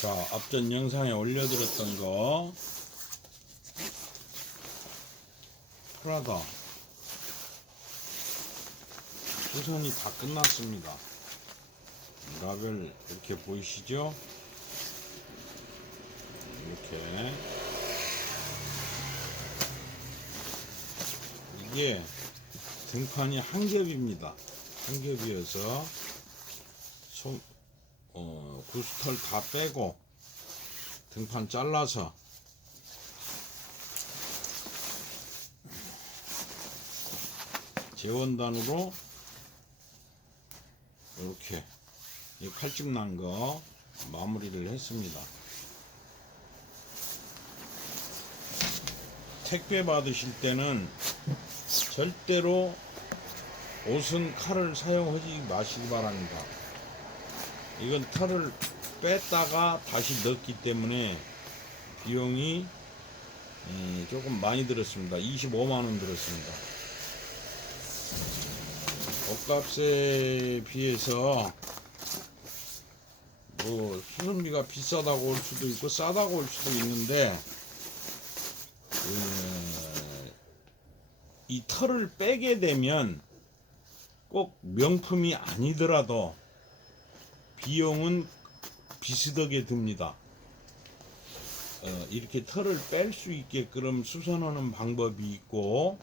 자, 앞전 영상에 올려드렸던 거 프라다 수선이 다 끝났습니다. 라벨 이렇게 보이시죠? 이렇게 이게 등판이 한 겹입니다. 한 겹이어서 소, 어, 구스털 다 빼고 등판 잘라서 재원단으로 이렇게 이 칼집 난 거 마무리를 했습니다. 택배 받으실 때는 절대로 옷은 칼을 사용하지 마시기 바랍니다. 이건 털을 뺐다가 다시 넣기 때문에 비용이 음, 조금 많이 들었습니다. 25만원 들었습니다. 옷값에 비해서 뭐 수선비가 비싸다고 올 수도 있고 싸다고 올 수도 있는데 에, 이 털을 빼게 되면 꼭 명품이 아니더라도 비용은 비슷하게 듭니다. 어, 이렇게 털을 뺄 수 있게끔 수선하는 방법이 있고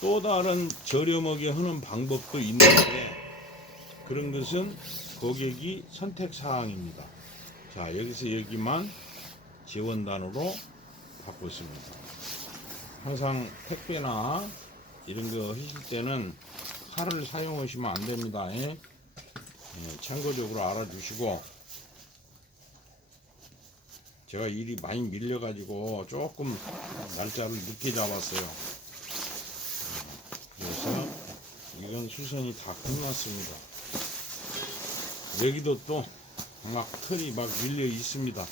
또 다른 저렴하게 하는 방법도 있는데 그런 것은 고객이 선택 사항입니다. 자 여기서 여기만 지원단으로 받고 있습니다. 항상 택배나 이런 거 하실 때는 칼을 사용하시면 안 됩니다. 예? 예, 참고적으로 알아주시고 제가 일이 많이 밀려가지고 조금 날짜를 늦게 잡았어요. 그래서 이건 수선이 다 끝났습니다. 여기도 또 막 털이 막 밀려 있습니다.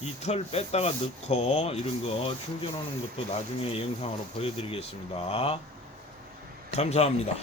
이 털 뺐다가 넣고 이런 거 충전하는 것도 나중에 영상으로 보여드리겠습니다. 감사합니다.